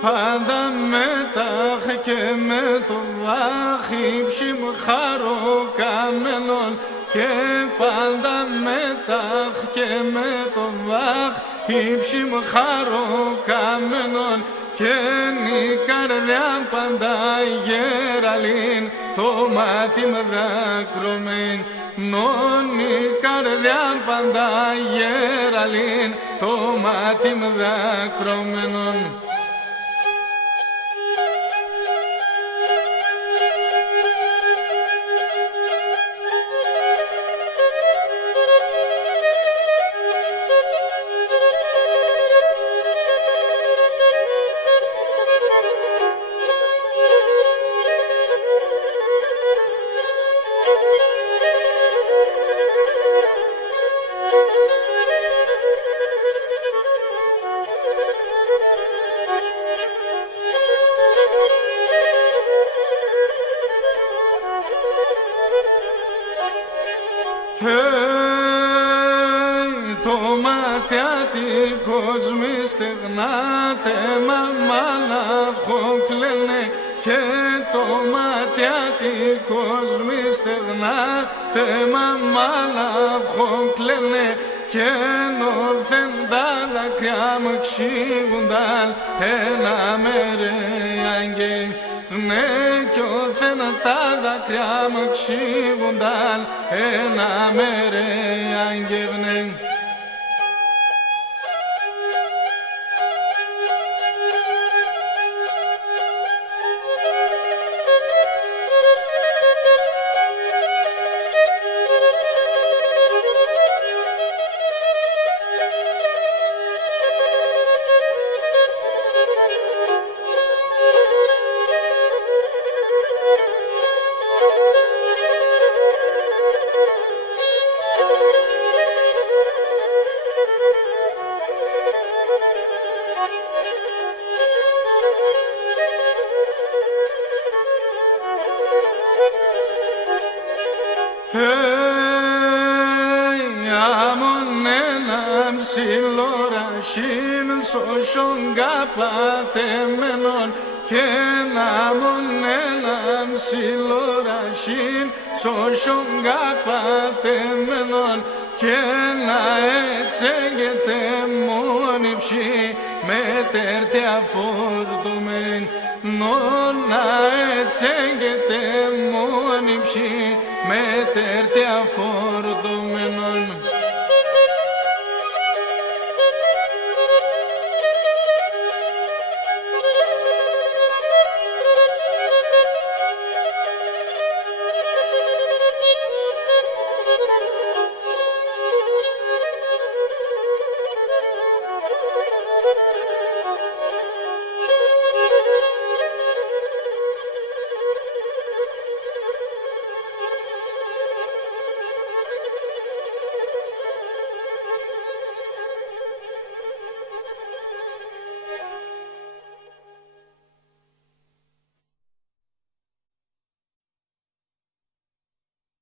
πάντα με τάχ και με το βάχ ύψιμ χαροκαμένον και πάντα με τάχ και με το βάχ ύψιμ χαροκαμένον και η καρδιά πάντα γεραλήν το μάτι με δάκρομεν νον η καρδιά πάντα γεραλήν το μάτι με δάκρομενον. Το ματιάτικος μη στεγνάτε μαμάνα χοκλένε και το ματιάτικος μη στεγνάτε μαμάνα χοκλένε και νορθεν τα δάκρυα μου ξύγουνταν ένα μέρε άγγε ναι κι όθεν τα δάκρυα μου ξύγουνταν ένα μέρε άγγε ναι. Άμον έναν ψιλορασίν σώσον καπατεμένον και άμον έναν ψιλορασίν σώσον καπατεμένον και να έτσεγεται μόνη ψή με τέρτια φορτωμέν νόνα έτσεγεται μόνη ψή με τέρτια φορτωμέν.